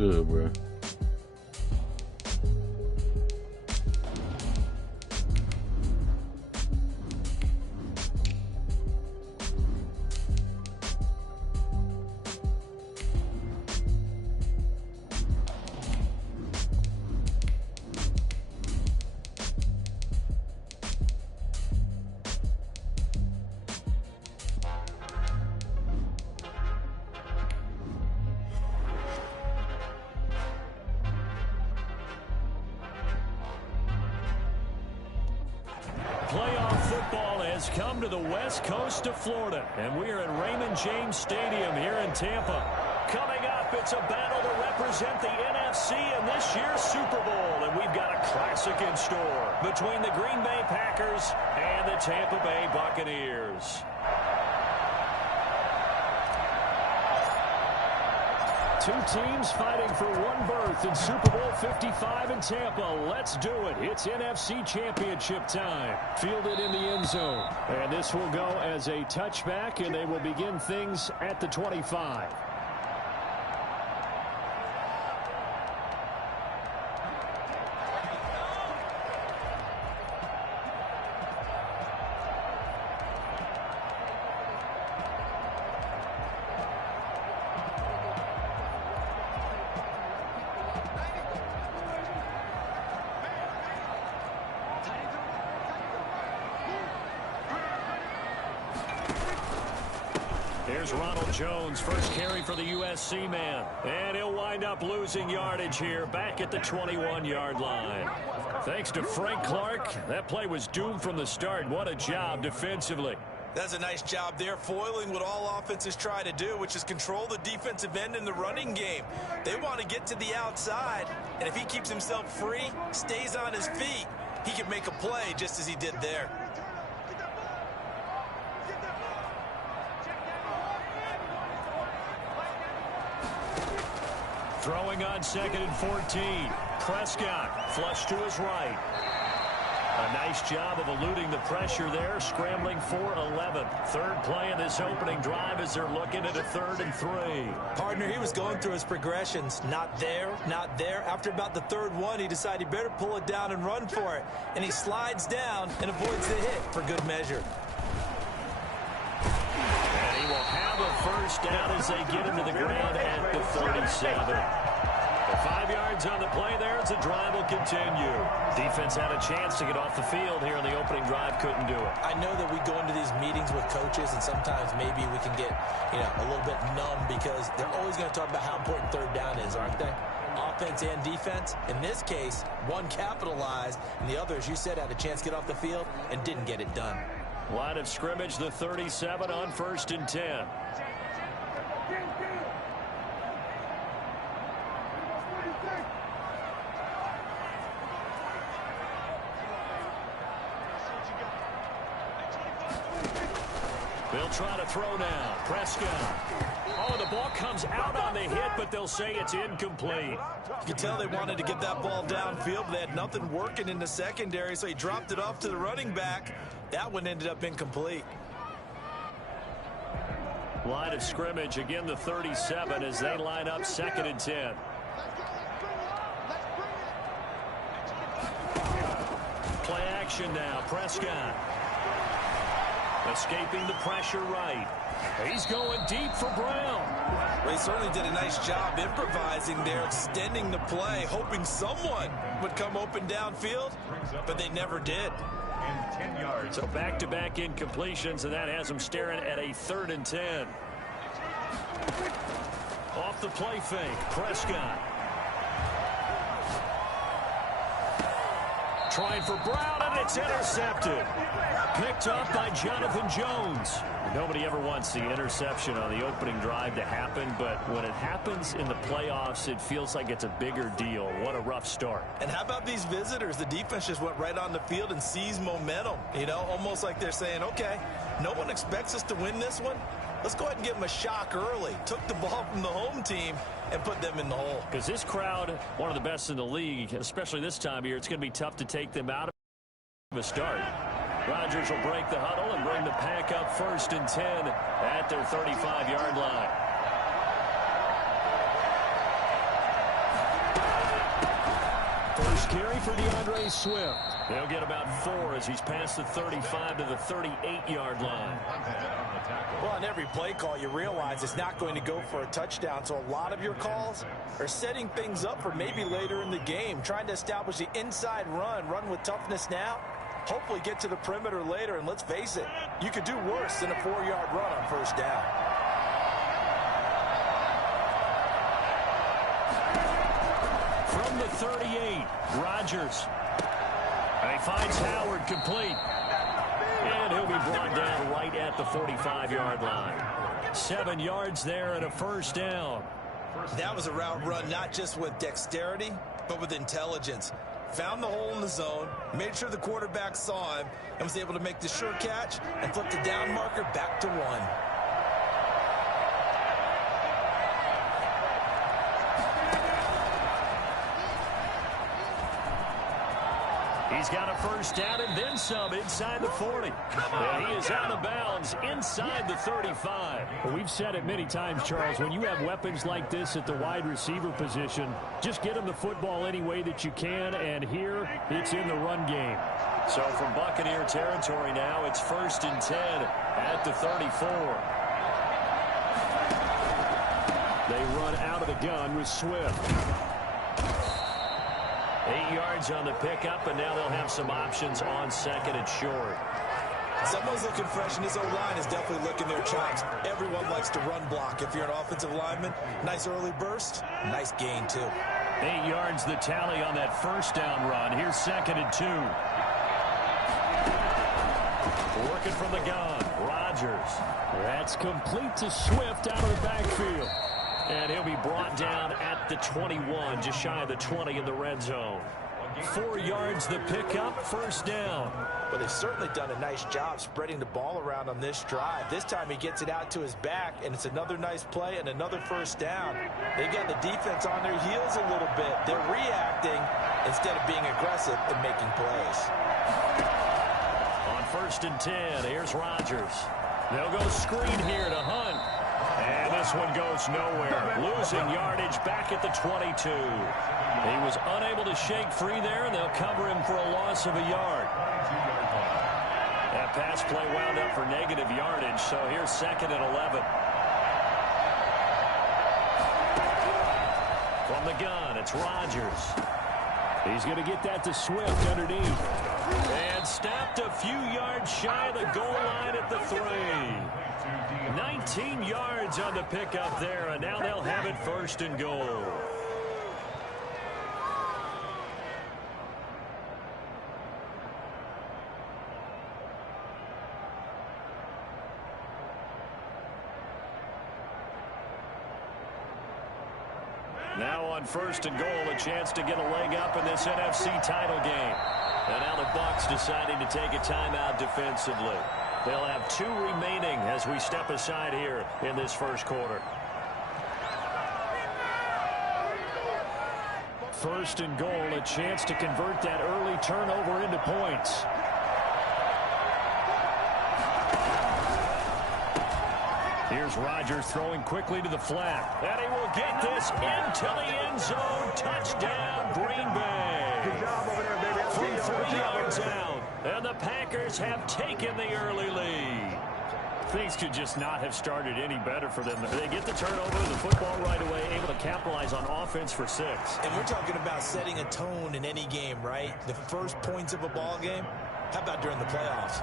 good, bro. Playoff football has come to the west coast of Florida, and we are at Raymond James Stadium here in Tampa. Coming up, it's a battle to represent the NFC in this year's Super Bowl, and we've got a classic in store between the Green Bay Packers and the Tampa Bay Buccaneers. Two teams fighting for one berth in Super Bowl 55 in Tampa. Let's do it. It's NFC Championship time. Fielded in the end zone. And this will go as a touchback, and they will begin things at the 25. Here's Ronald Jones, first carry for the USC man. And he'll wind up losing yardage here, back at the 21-yard line. Thanks to Frank Clark, that play was doomed from the start. What a job defensively. That's a nice job there, foiling what all offenses try to do, which is control the defensive end in the running game. They want to get to the outside, and if he keeps himself free, stays on his feet, he can make a play just as he did there. Throwing on 2nd and 14. Prescott flush to his right. A nice job of eluding the pressure there, scrambling for 11. Third play of this opening drive as they're looking at a 3rd and 3. Partner, he was going through his progressions. Not there, not there. After about the 3rd one, he decided he better pull it down and run for it. And he slides down and avoids the hit for good measure. And he will have a first down as they get into the ground at the 37. 5 yards on the play there as the drive will continue. Defense had a chance to get off the field here in the opening drive, couldn't do it. I know that we go into these meetings with coaches, and sometimes maybe we can get, a little bit numb because they're always going to talk about how important 3rd down is, aren't they? Offense and defense. In this case, one capitalized, and the other, as you said, had a chance to get off the field and didn't get it done. Line of scrimmage, the 37 on 1st and 10. They'll try to throw now. Prescott. Oh, the ball comes out on the hit, but they'll say it's incomplete. You can tell they wanted to get that ball downfield, but they had nothing working in the secondary, so he dropped it off to the running back. That one ended up incomplete. Line of scrimmage, again the 37 as they line up 2nd and 10. Play action now. Prescott. Escaping the pressure right. He's going deep for Brown. Well, he certainly did a nice job improvising there, extending the play, hoping someone would come open downfield, but they never did. So back-to-back incompletions, and that has him staring at a 3rd and 10. Off the play fake, Prescott. Trying for Brown, and it's intercepted. Picked up by Jonathan Jones. Nobody ever wants the interception on the opening drive to happen, but when it happens in the playoffs, it feels like it's a bigger deal. What a rough start. And how about these visitors? The defense just went right on the field and seized momentum. Almost like they're saying, okay, no one expects us to win this one. Let's go ahead and give them a shock early. Took the ball from the home team and put them in the hole. Because this crowd, one of the best in the league, especially this time of year, it's going to be tough to take them out of a start. Rodgers will break the huddle and bring the pack up 1st and 10 at their 35-yard line. first carry for DeAndre Swift. He'll get about 4 as he's past the 35 to the 38-yard line. Well, on every play call, you realize it's not going to go for a touchdown, so a lot of your calls are setting things up for maybe later in the game, trying to establish the inside run with toughness now, hopefully get to the perimeter later, and let's face it, you could do worse than a 4-yard run on first down. From the 38, Rodgers. And he finds Howard complete. And he'll be brought down right at the 45-yard line. 7 yards there and a first down. That was a route run not just with dexterity, but with intelligence. Found the hole in the zone, made sure the quarterback saw him, and was able to make the sure catch and flip the down marker back to 1. He's got a first down and then some inside the 40. And he is out of bounds inside the 35. Well, we've said it many times, Charles, when you have weapons like this at the wide receiver position, just get them the football any way that you can, and here it's in the run game. So from Buccaneer territory now, it's 1st and 10 at the 34. They run out of the gun with Swift. 8 yards on the pickup, and now they'll have some options on 2nd and short. Someone's looking fresh, and his O-line is definitely licking their chops. Everyone likes to run block. If you're an offensive lineman, nice early burst, nice gain, too. 8 yards the tally on that first down run. Here's 2nd and 2. Working from the gun, Rodgers. That's complete to Swift out of the backfield. And he'll be brought down at the 21, just shy of the 20 in the red zone. 4 yards the pickup, first down. But they've certainly done a nice job spreading the ball around on this drive. This time he gets it out to his back, and it's another nice play and another first down. They've got the defense on their heels a little bit. They're reacting instead of being aggressive and making plays. On 1st and 10, here's Rodgers. They'll go screen here to Hunt. And this one goes nowhere. Losing yardage back at the 22. He was unable to shake free there, and they'll cover him for a loss of a yard. That pass play wound up for negative yardage, so here's 2nd and 11. From the gun, it's Rodgers. He's going to get that to Swift underneath. And stopped a few yards shy of the goal line at the 3. 19 yards on the pickup there, and now they'll have it 1st and goal. Now on 1st and goal, a chance to get a leg up in this NFC title game. And now the Bucs deciding to take a timeout defensively. They'll have 2 remaining as we step aside here in this first quarter. 1st and goal, a chance to convert that early turnover into points. Here's Rodgers throwing quickly to the flat. And he will get this into the end zone. Touchdown, Green Bay. Good job over there, baby. From 3 yards out. And the Packers have taken the early lead. Things could just not have started any better for them. They get the turnover, the football right away, able to capitalize on offense for 6. And we're talking about setting a tone in any game, right? The first points of a ball game. How about during the playoffs?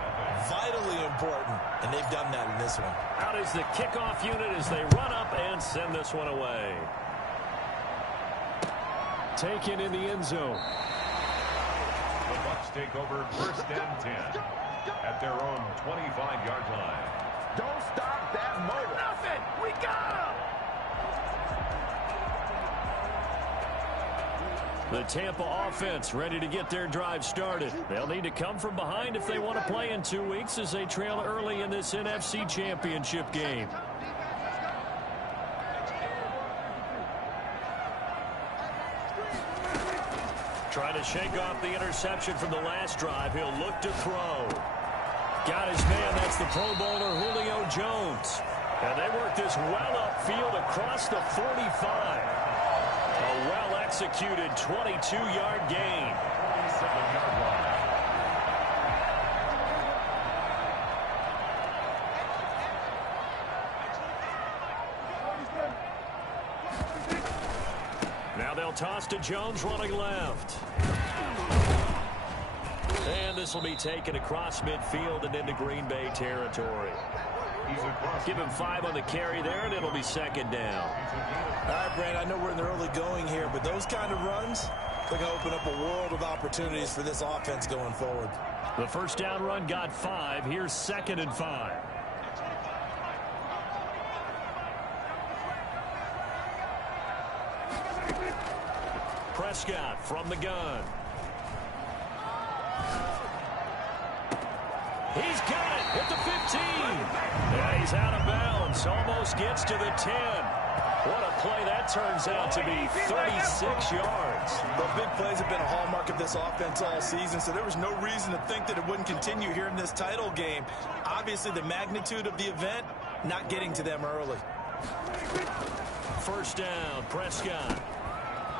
Vitally important, and they've done that in this one. Out is the kickoff unit as they run up and send this one away. Taken in the end zone. The Bucs take over 1st and 10 at their own 25-yard line. Don't stop that motor. Nothing. We got him. The Tampa offense ready to get their drive started. They'll need to come from behind if they want to play in 2 weeks as they trail early in this NFC Championship game. Trying to shake off the interception from the last drive. He'll look to throw. Got his man. That's the Pro Bowler Julio Jones. And they work this well upfield across the 45. A A well-executed 22-yard gain. 27-yard line. Now they'll toss to Jones running left. And this will be taken across midfield and into Green Bay territory. Give him 5 on the carry there, and it'll be second down. All right, Brand, I know we're in the early going here, but those kind of runs, they're going to open up a world of opportunities for this offense going forward. The first down run got 5. Here's 2nd and 5. Prescott from the gun. He's got it at the 15. And he's out of bounds. Almost gets to the 10. What a play that turns out to be. 36 yards. The big plays have been a hallmark of this offense all season, so there was no reason to think that it wouldn't continue here in this title game. Obviously, the magnitude of the event, not getting to them early. First down, Prescott.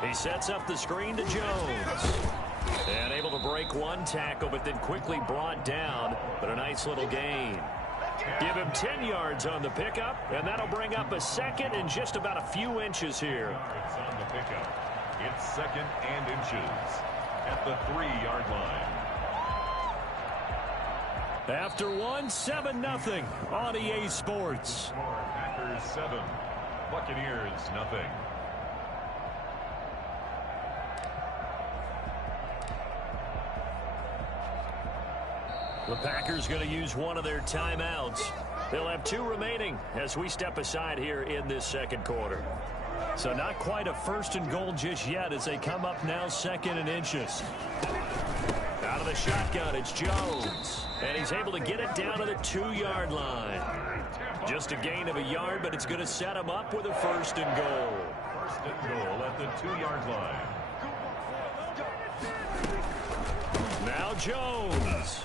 He sets up the screen to Jones. And able to break one tackle, but then quickly brought down. But a nice little gain. Give him 10 yards on the pickup, and that'll bring up a second and just about a few inches here. Yards on the pickup. It's 2nd and inches at the 3-yard line. After 1, 7-0 on EA Sports. Packers 7, Buccaneers nothing. The Packers going to use one of their timeouts. They'll have 2 remaining as we step aside here in this second quarter. So not quite a 1st and goal just yet as they come up now 2nd and inches. Out of the shotgun, it's Jones. And he's able to get it down to the 2-yard line. Just a gain of a yard, but it's going to set him up with a 1st and goal. 1st and goal at the 2-yard line. Now Jones.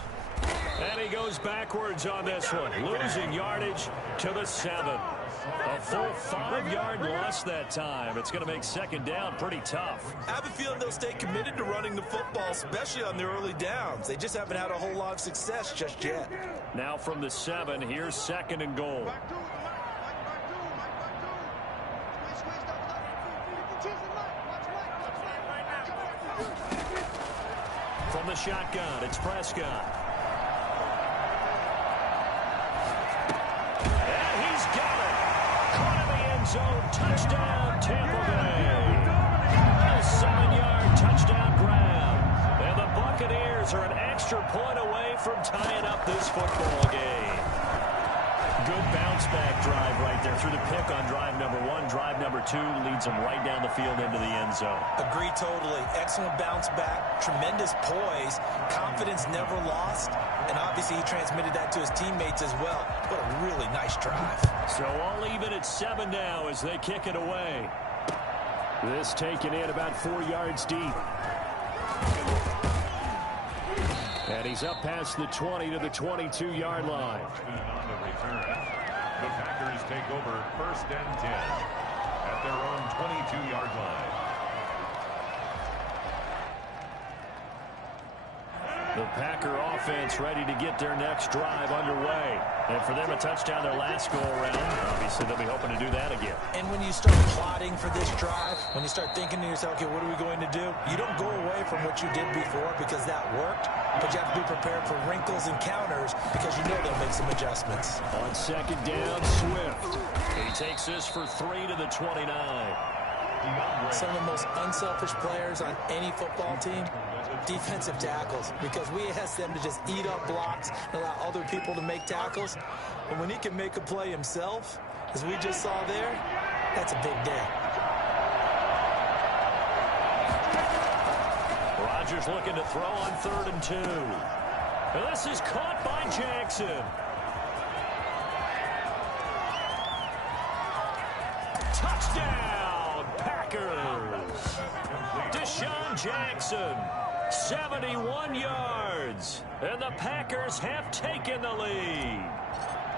And he goes backwards on this one, losing yardage to the 7. A full 5-yard loss that time. It's going to make 2nd down pretty tough. I have a feeling they'll stay committed to running the football, especially on the early downs. They just haven't had a whole lot of success just yet. Now from the 7, here's 2nd and goal. From the shotgun, it's Prescott. Zone touchdown, Tampa Bay. A 7-yard touchdown grab. And the Buccaneers are an extra point away from tying up this football game. Good bounce-back drive right there through the pick on drive number 1. Drive number 2 leads them right down the field into the end zone. Agree totally. Excellent bounce back, tremendous poise, confidence never lost, and obviously he transmitted that to his teammates as well. What a really nice drive. So all even at 7 now as they kick it away. This taken in about 4 yards deep. And he's up past the 20 to the 22-yard line. On the return, the Packers take over 1st and 10 at their own 22-yard line. The Packer offense ready to get their next drive underway. And for them, a touchdown their last go-around. Obviously, they'll be hoping to do that again. And when you start plotting for this drive, when you start thinking to yourself, okay, what are we going to do? You don't go away from what you did before because that worked, but you have to be prepared for wrinkles and counters because you know they'll make some adjustments. On 2nd down, Swift. He takes this for 3 to the 29. Some of the most unselfish players on any football team, defensive tackles, because we ask them to just eat up blocks and allow other people to make tackles. But when he can make a play himself, as we just saw there, that's a big day. Rodgers looking to throw on 3rd and 2. And this is caught by Jackson. Touchdown, Packers. Deshaun Jackson, 71 yards. And the Packers have taken the lead.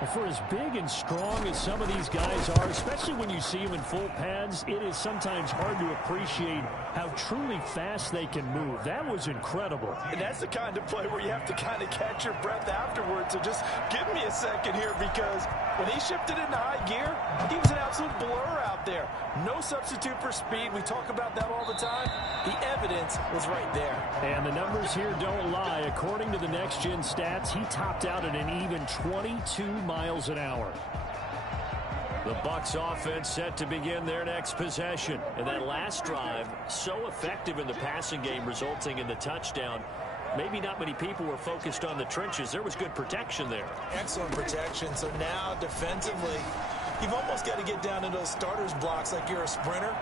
Well, for as big and strong as some of these guys are, especially when you see them in full pads, it is sometimes hard to appreciate how truly fast they can move. That was incredible. And that's the kind of play where you have to kind of catch your breath afterwards. So just give me a second here, because when he shifted into high gear, he was an absolute blur out there. No substitute for speed. We talk about that all the time. The evidence was right there. And the numbers here don't lie. According to the next-gen stats, he topped out at an even 22 miles an hour. The Bucs offense set to begin their next possession. And that last drive, so effective in the passing game, resulting in the touchdown. Maybe not many people were focused on the trenches. There was good protection there. Excellent protection. So now defensively, you've almost got to get down into those starters blocks like you're a sprinter.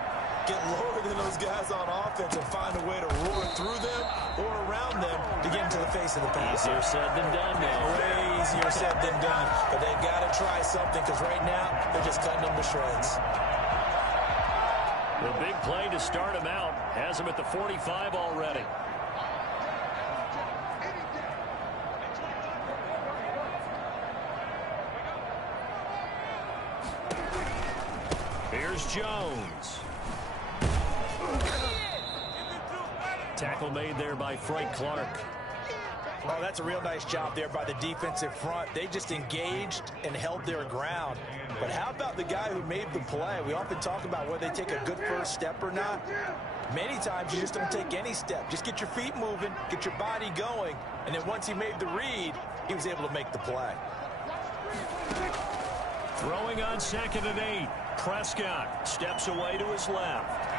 Get lower than those guys on offense and find a way to roar through them or around them to get into the face of the pass. Easier said than done now. Way easier said than done. But they've got to try something, because right now they're just cutting them to shreds. The big play to start him out has him at the 45 already. Here's Jones. Tackle made there by Frank Clark. Oh, that's a real nice job there by the defensive front. They just engaged and held their ground. But how about the guy who made the play? We often talk about whether they take a good first step or not. Many times you just don't take any step. Just get your feet moving, get your body going, and then once he made the read, he was able to make the play. Throwing on 2nd and 8. Prescott steps away to his left.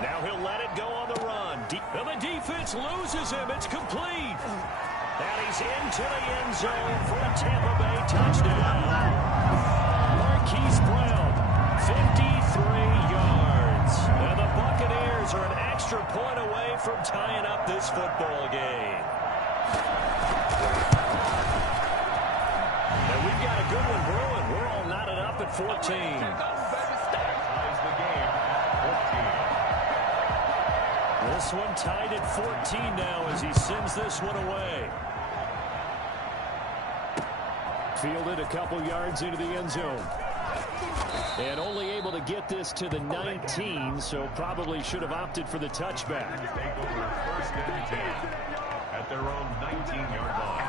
Now he'll let it go on the run. And the defense loses him. It's complete. And he's into the end zone for a Tampa Bay touchdown. Marquise Brown, 53 yards. And the Buccaneers are an extra point away from tying up this football game. And we've got a good one brewing. We're all knotted up at 14. This one tied at 14 now as he sends this one away. Fielded a couple yards into the end zone. And only able to get this to the 19, so probably should have opted for the touchback. Take over 1st and 10 at their own 19-yard line.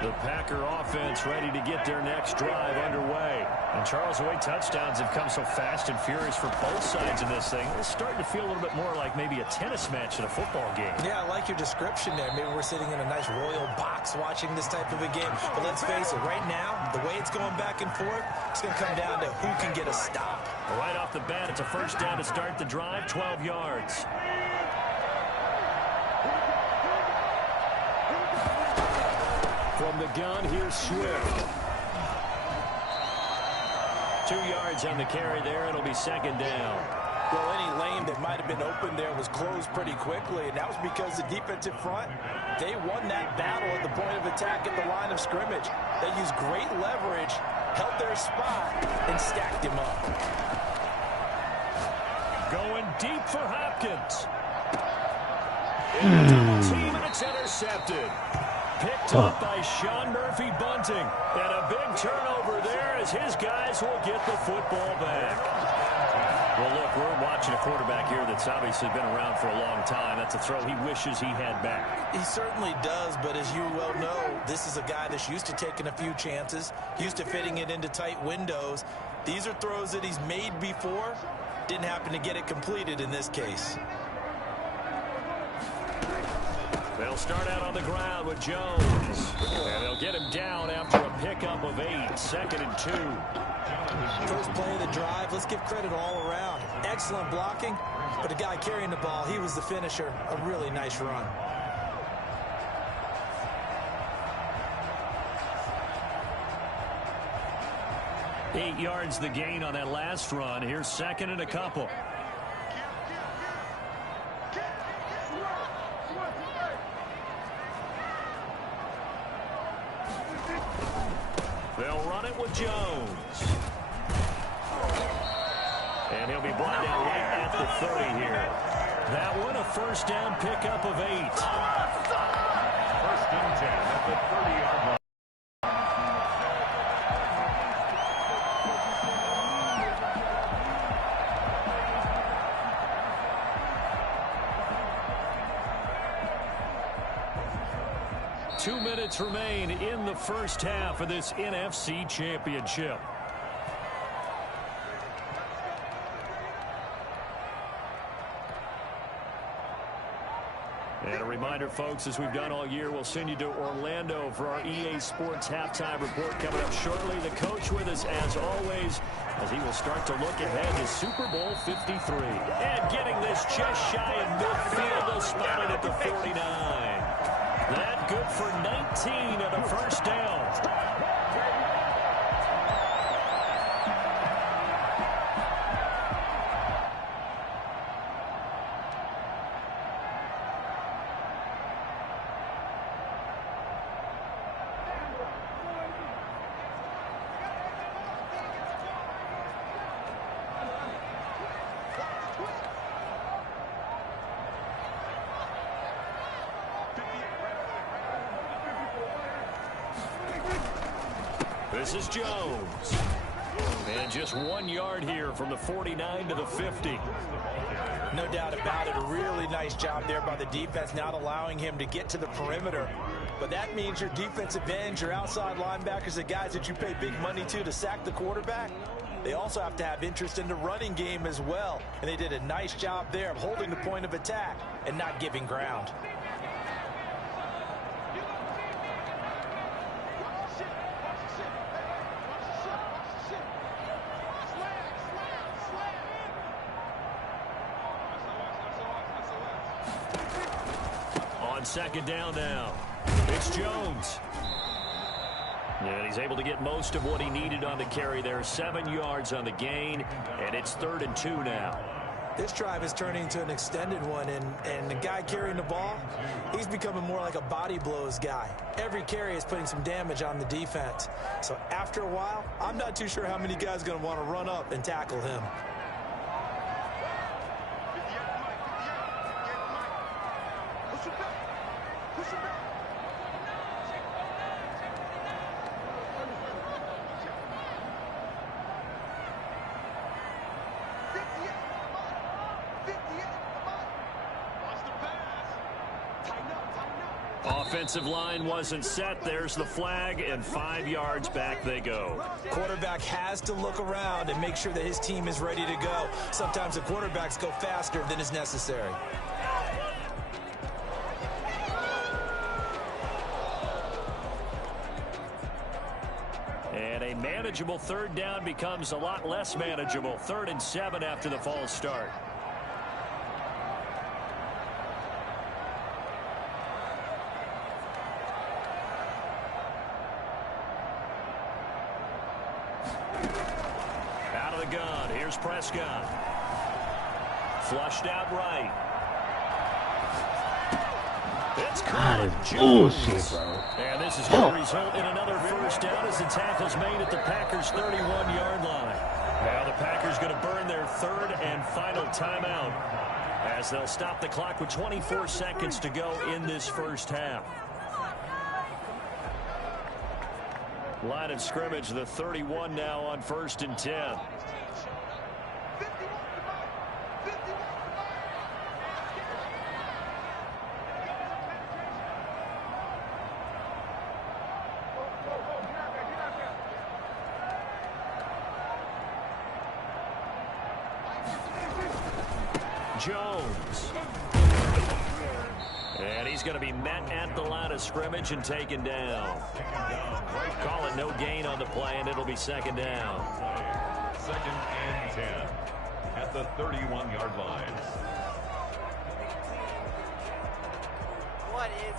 The Packer offense ready to get their next drive underway. And Charles, the way touchdowns have come so fast and furious for both sides in this thing, it's starting to feel a little bit more like maybe a tennis match in a football game. Yeah, I like your description there. Maybe we're sitting in a nice royal box watching this type of a game. But let's face it, right now, the way it's going back and forth, it's going to come down to who can get a stop. Right off the bat, it's a first down to start the drive, 12 yards. From the gun, here's Swift. 2 yards on the carry there. It'll be 2nd down. Well, any lane that might have been open there was closed pretty quickly, and that was because the defensive front, they won that battle at the point of attack at the line of scrimmage. They used great leverage, held their spot, and stacked him up. Going deep for Hopkins. Double team, and it's intercepted. Picked up by Sean Murphy-Bunting. And a big turnover there as his guys will get the football back. Well, look, we're watching a quarterback here that's obviously been around for a long time. That's a throw he wishes he had back. He certainly does, but as you well know, this is a guy that's used to taking a few chances, used to fitting it into tight windows. These are throws that he's made before. Didn't happen to get it completed in this case. They'll start out on the ground with Jones. And they'll get him down after a pickup of 8. 2nd and 2. First play of the drive, let's give credit all around. Excellent blocking, but the guy carrying the ball, he was the finisher. A really nice run. Eight yards the gain on that last run. Here's 2nd and a couple. They'll run it with Jones. And he'll be brought down right at the 30 here. That one a first down pickup of 8. First and 10 at the 30-yard line. 2 minutes remain in the first half of this NFC Championship. And a reminder, folks, as we've done all year, we'll send you to Orlando for our EA Sports halftime report coming up shortly. The coach with us, as always, as he will start to look ahead to Super Bowl 53. And getting this just shy of midfield, they'll spot it at the 49. That good for 19 of the first down. This is Jones. And just 1 yard here from the 49 to the 50. No doubt about it. A really nice job there by the defense, not allowing him to get to the perimeter. But that means your defensive ends, your outside linebackers, the guys that you pay big money to sack the quarterback, they also have to have interest in the running game as well. And they did a nice job there of holding the point of attack and not giving ground. On second down now, it's Jones. And he's able to get most of what he needed on the carry there. 7 yards on the gain, and it's 3rd and 2 now. This drive is turning into an extended one, and the guy carrying the ball, he's becoming more like a body blows guy. Every carry is putting some damage on the defense. So after a while, I'm not too sure how many guys are going to want to run up and tackle him. Offensive line wasn't set. There's the flag, and 5 yards back they go. Quarterback has to look around and make sure that his team is ready to go. Sometimes the quarterbacks go faster than is necessary. And a manageable 3rd down becomes a lot less manageable. 3rd and 7 after the false start. Out of the gun, here's Prescott. Flushed out right. It's caught. Bullshit, bro. And this is going to result in another first down as the tackle's made at the Packers' 31-yard line. Now the Packers going to burn their 3rd and final timeout as they'll stop the clock with 24 seconds to go in this first half. Line of scrimmage, the 31 now on 1st and 10. Jones. And he's going to be met at the line of scrimmage and taken down. Call it no gain on the play, and it'll be 2nd down. 2nd and 10 at the 31-yard line. What is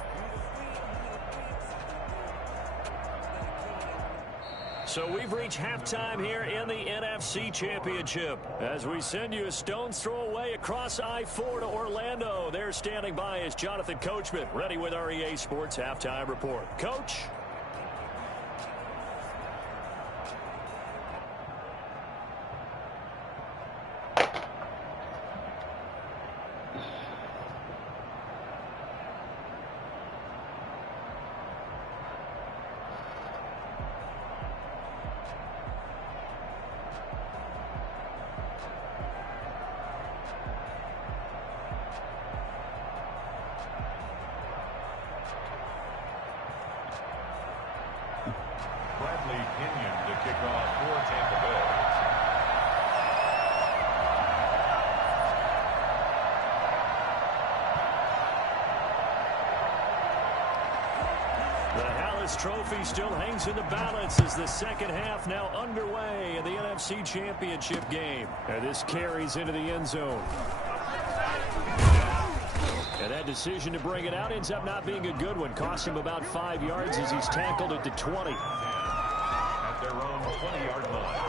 So we've reached halftime here in the NFC Championship as we send you a stone's throw away across I-4 to Orlando. There standing by is Jonathan Coachman, ready with our EA Sports halftime report. Coach? Stanley Pinion to kick off for Tampa Bay. The Hallis Trophy still hangs in the balance as the second half now underway in the NFC Championship game. And this carries into the end zone. And that decision to bring it out ends up not being a good one. Cost him about 5 yards as he's tackled at the 20. At their own 20-yard line.